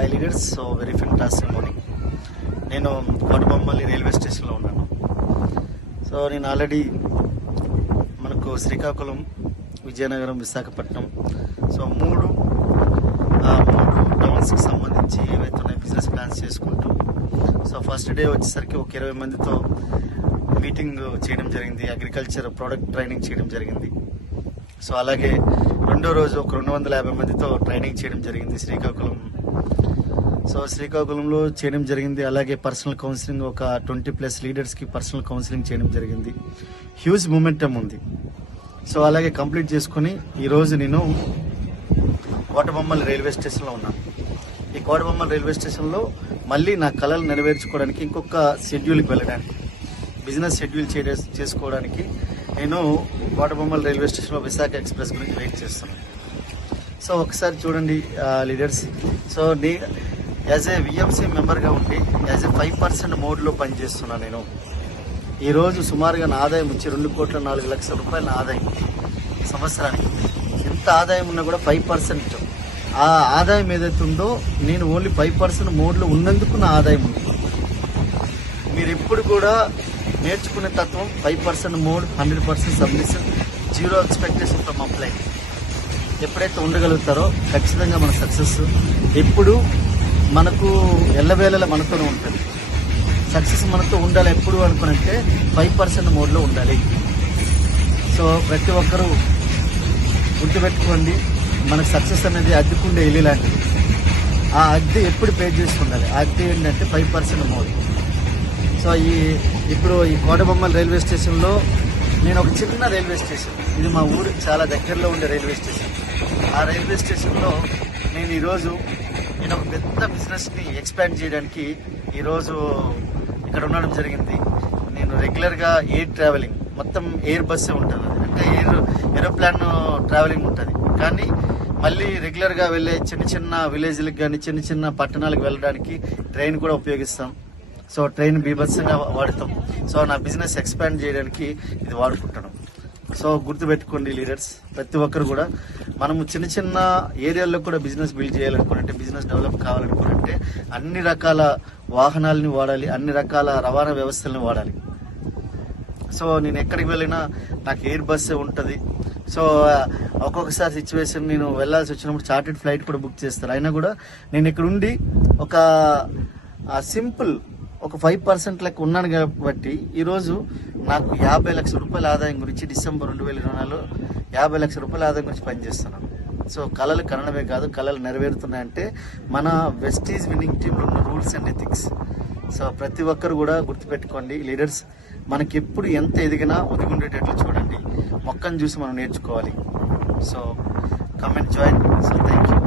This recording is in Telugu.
Hi leaders. So very fantastic morning. నేను కోటబొమ్మల్లి రైల్వే స్టేషన్లో ఉన్నాను. సో నేను ఆల్రెడీ మనకు శ్రీకాకుళం, విజయనగరం, విశాఖపట్నం, సో మూడు టౌన్స్కి సంబంధించి ఏవైతే ఉన్నాయో బిజినెస్ ప్లాన్స్ చేసుకుంటూ, సో ఫస్ట్ డే వచ్చేసరికి ఒక 20 మందితో మీటింగ్ చేయడం జరిగింది. అగ్రికల్చర్ ప్రోడక్ట్ ట్రైనింగ్ చేయడం జరిగింది. సో అలాగే రెండో రోజు ఒక 250 మందితో ట్రైనింగ్ చేయడం జరిగింది శ్రీకాకుళం. సో శ్రీకాకుళంలో చేయడం జరిగింది. అలాగే పర్సనల్ కౌన్సిలింగ్ ఒక 20+ లీడర్స్కి పర్సనల్ కౌన్సిలింగ్ చేయడం జరిగింది. హ్యూజ్ మూమెంటం ఉంది. సో అలాగే కంప్లీట్ చేసుకుని ఈరోజు నేను కోటబొమ్మల రైల్వే స్టేషన్లో ఉన్నాను. ఈ కోటబొమ్మల రైల్వే స్టేషన్లో మళ్ళీ నా కళలు నెరవేర్చుకోవడానికి, ఇంకొక షెడ్యూల్కి వెళ్ళడానికి, బిజినెస్ షెడ్యూల్ చేసుకోవడానికి నేను కోటబొమ్మల రైల్వే స్టేషన్లో విశాఖ ఎక్స్ప్రెస్ గురించి వెయిట్ చేస్తున్నాను. సో ఒకసారి చూడండి leaders. So as a VMC మెంబర్గా ఉండి యాజ్ ఏ 5% మోడ్లో పనిచేస్తున్నాను. నేను ఈరోజు సుమారుగా నా ఆదాయం వచ్చి 2,04,00,000 రూపాయల నా ఆదాయం సంవత్సరానికి. ఎంత ఆదాయం ఉన్నా కూడా 5%, ఆ ఆదాయం ఏదైతే ఉందో నేను ఓన్లీ 5% మోడ్లో ఉన్నందుకు నా ఆదాయం ఉంది. మీరు ఎప్పుడు కూడా నేర్చుకునే తత్వం 5% mode, 100% submission, 0 expectation from apply. ఎప్పుడైతే ఉండగలుగుతారో ఖచ్చితంగా మన సక్సెస్ ఎప్పుడు మనకు ఎల్లవేళలా మనతోనే ఉంటుంది. సక్సెస్ మనతో ఉండాలి ఎప్పుడు అనుకునంటే 5% మోడ్లో ఉండాలి. సో ప్రతి ఒక్కరూ గుర్తుపెట్టుకోండి, మనకు సక్సెస్ అనేది అద్దెకుండే ఇల్లు లాంటిది. ఆ అద్దె ఎప్పుడు పే చేసి ఉండాలి. ఆ అద్దె ఏంటంటే 5% మోడ్. సో ఇప్పుడు ఈ కోటబొమ్మల రైల్వే స్టేషన్లో నేను ఒక చిన్న రైల్వే స్టేషన్, ఇది మా ఊరికి చాలా దగ్గరలో ఉండే రైల్వే స్టేషన్. ఆ రైల్వే స్టేషన్లో నేను ఈరోజు ఒక పెద్ద బిజినెస్ని ఎక్స్పాండ్ చేయడానికి ఈరోజు ఇక్కడ ఉండడం జరిగింది. నేను రెగ్యులర్గా ఎయిర్ ట్రావెలింగ్, మొత్తం ఎయిర్ బస్సే ఉంటుంది, అంటే ఏరోప్లాన్ ట్రావెలింగ్ ఉంటుంది. కానీ మళ్ళీ రెగ్యులర్గా వెళ్ళే చిన్న విలేజ్లకు కానీ చిన్న పట్టణాలకు వెళ్ళడానికి ట్రైన్ కూడా ఉపయోగిస్తాం. సో ట్రైన్ బీభత్సంగా వాడతాం. సో నా బిజినెస్ ఎక్స్పాండ్ చేయడానికి ఇది వాడుకుంటాను. సో గుర్తుపెట్టుకోండి లీడర్స్, ప్రతి ఒక్కరు కూడా మనము చిన్న ఏరియాల్లో కూడా బిజినెస్ బిల్డ్ చేయాలనుకుంటే, బిజినెస్ డెవలప్ కావాలనుకుంటే అన్ని రకాల వాహనాలని వాడాలి, అన్ని రకాల రవాణా వ్యవస్థలను వాడాలి. సో నేను ఎక్కడికి వెళ్ళినా నాకు ఎయిర్ బస్సే ఉంటుంది. సో ఒక్కొక్కసారి సిచ్యువేషన్ నేను వెళ్ళాల్సి వచ్చినప్పుడు చార్టెడ్ ఫ్లైట్ కూడా బుక్ చేస్తారు. అయినా కూడా నేను ఇక్కడ ఉండి ఒక సింపుల్ ఒక 5% లెక్క ఉన్నాను కాబట్టి ఈరోజు నాకు 50 లక్షల రూపాయల ఆదాయం గురించి, డిసెంబర్ 2024లో 50 లక్షల రూపాయల ఆదాయం గురించి పనిచేస్తున్నాను. సో కళలు కనడమే కాదు, కళలు నెరవేరుతున్నాయంటే మన వెస్టీజ్ విన్నింగ్ టీంలో ఉన్న రూల్స్ అండ్ ఎథిక్స్. సో ప్రతి ఒక్కరు కూడా గుర్తుపెట్టుకోండి లీడర్స్, మనకి ఎప్పుడు ఎంత ఎదిగినా ఒదిగుండేటట్లు చూడండి. మొక్కను చూసి మనం నేర్చుకోవాలి. So come and join. So thank you.